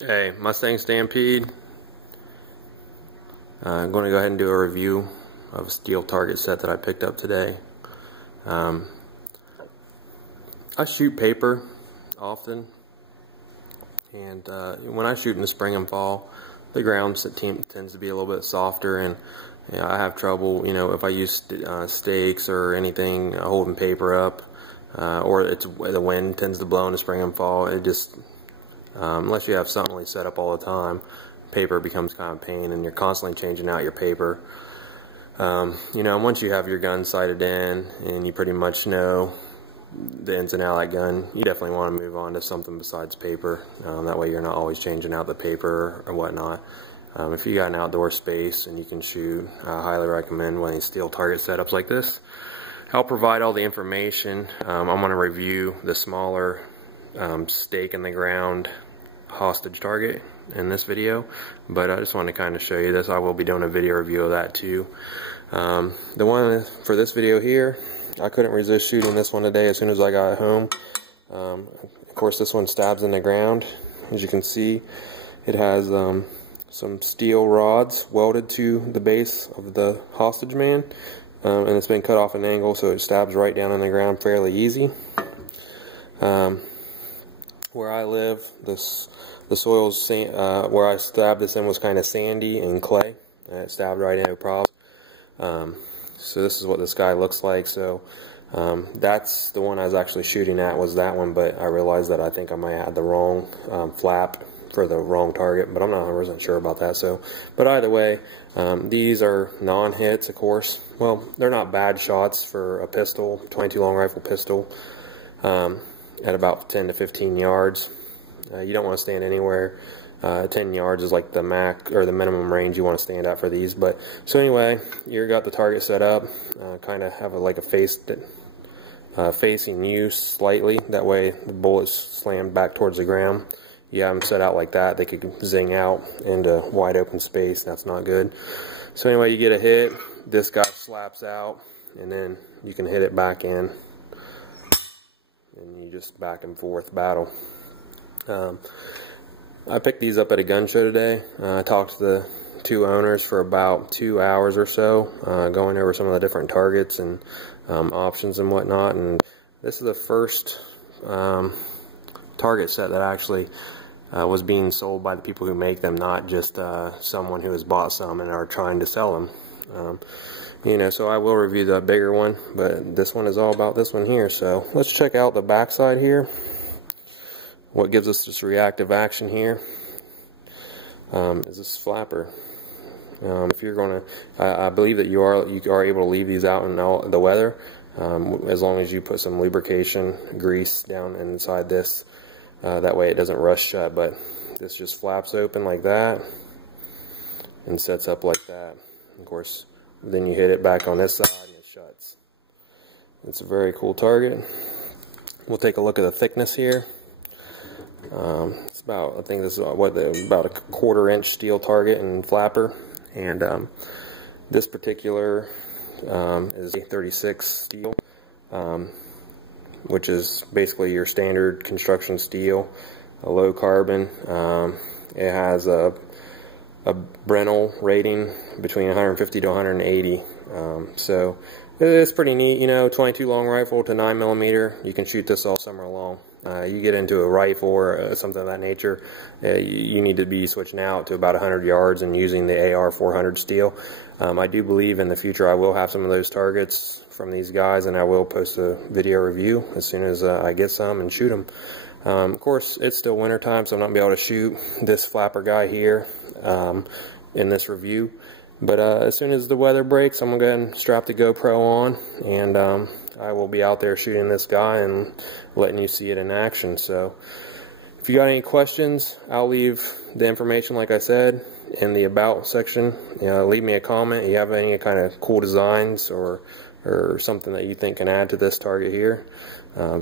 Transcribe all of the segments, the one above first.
Hey, Mustang Stampede. I'm going to go ahead and do a review of a steel target set that I picked up today. I shoot paper often, and when I shoot in the spring and fall, the ground tends to be a little bit softer, and I have trouble, if I use stakes or anything holding paper up, or the wind tends to blow in the spring and fall. It just unless you have something set up all the time, paper becomes kind of a pain, and you're constantly changing out your paper. Once you have your gun sighted in and you pretty much know the ins and outs of that gun, you definitely want to move on to something besides paper. That way you're not always changing out the paper or whatnot. If you got an outdoor space and you can shoot, I highly recommend one of these steel target setups like this. I'll provide all the information. I'm going to review the smaller stake in the ground hostage target in this video, but I just want to kind of show you this. I will be doing a video review of that too. The one for this video here, I couldn't resist shooting this one today as soon as I got home. Of course, this one stabs in the ground. As you can see, it has some steel rods welded to the base of the hostage man, and it's been cut off an angle so it stabs right down in the ground fairly easy. Where I live, the soil's where I stabbed this in was kind of sandy and clay, and it stabbed right in, no problem. So this is what this guy looks like. So that's the one I was actually shooting at, was that one, but I realized that I think I might have had the wrong flap for the wrong target, but I'm not 100% sure about that. So, but either way, these are non-hits, of course. Well, they're not bad shots for a pistol, 22 long rifle pistol. At about 10 to 15 yards. You don't want to stand anywhere. 10 yards is like the max or the minimum range you want to stand at for these. But so anyway, you got the target set up. Kind of have like a face facing you slightly. That way the bullets slammed back towards the ground. You have them set out like that, they could zing out into wide open space. That's not good. So anyway, you get a hit. This guy slaps out, and then you can hit it back in. And you just back and forth battle. I picked these up at a gun show today. I talked to the two owners for about 2 hours or so, going over some of the different targets and options and whatnot. And this is the first target set that actually was being sold by the people who make them, not just someone who has bought some and are trying to sell them. So I will review the bigger one, but this one is all about this one here. So let's check out the back side here. What gives us this reactive action here is this flapper. If you're going to, I believe that you are able to leave these out in all the weather, as long as you put some lubrication grease down inside this. That way it doesn't rust shut. But this just flaps open like that and sets up like that. Of course, then you hit it back on this side and it shuts. It's a very cool target. We'll take a look at the thickness here. It's about, I think this is about a 1/4 inch steel target and flapper. And this particular is A36 steel, which is basically your standard construction steel, a low carbon. It has a Brenel rating between 150 to 180, so it's pretty neat. 22 long rifle to 9mm, you can shoot this all summer long. You get into a rifle or something of that nature, you need to be switching out to about 100 yards and using the AR 400 steel. I do believe in the future I will have some of those targets from these guys, and I will post a video review as soon as I get some and shoot them. Of course, it's still winter time, so I'm not going to be able to shoot this flapper guy here in this review. But as soon as the weather breaks, I'm going to go ahead and strap the GoPro on, and I will be out there shooting this guy and letting you see it in action. So if you got any questions, I'll leave the information, like I said, in the About section. Leave me a comment. If you have any kind of cool designs or something that you think can add to this target here,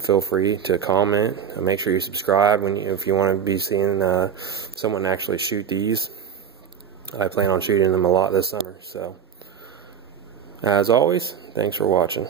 feel free to comment. Make sure you subscribe if you want to be seeing someone actually shoot these. I plan on shooting them a lot this summer. So as always, thanks for watching.